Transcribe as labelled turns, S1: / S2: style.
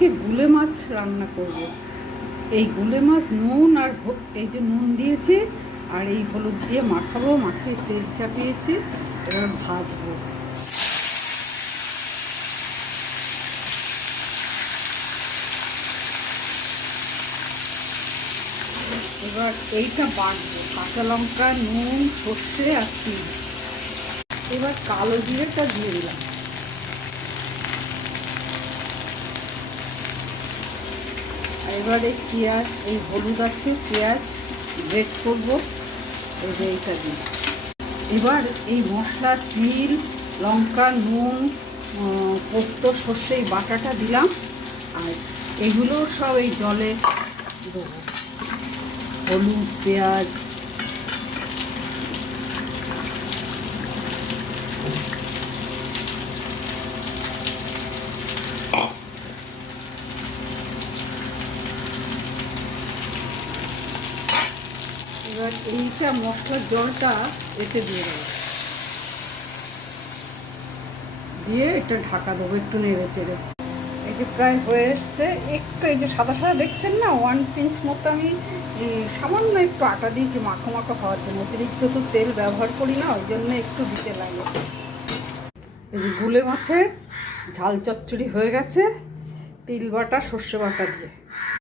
S1: আজকে গুলে মাছ রান্না করব। এই গুলে মাছ নুন আর এই যে নুন দিয়েছি, আর এই হলুদ দিয়ে মাখাবো, মাখিয়ে তেল চাপিয়েছি, এবার ভাজবো। এবার এইটা বাটবো, কাঁচা লঙ্কা, নুন, সর্ষে আর তিল। এবার কালো জিরেটা দিয়ে দিলাম। এবারে পেঁয়াজ, এই হলুদ আছে, পেঁয়াজ, গ্রেট করব। এই যে এইটা দিই এবার এই মশলা, তিল, লঙ্কা, নুন পোস্ত, সর্ষে, এই বাটাটা দিলাম। আর এগুলো সব এই জলে দেবো। হলুদ, পেঁয়াজ এবার এইটা মশলার জলটা এতে দিয়ে দেবো। দিয়ে এটা ঢাকা দেবো একটু নেড়ে চেড়ে। এই যে প্রায় হয়ে এসছে, একটু এই যে সাদা সাদা দেখছেন না ওয়ান পিঞ্চ মতো আমি সামান্য একটু আটা দিয়েছি মাখো মাখো হওয়ার জন্য। অতিরিক্ত তো তেল ব্যবহার করি না, ওই জন্য একটু দিতে লাগে। এই যে গুলে মাছের ঝাল চচ্চড়ি হয়ে গেছে, তিল বাটা, সর্ষে বাটা দিয়ে।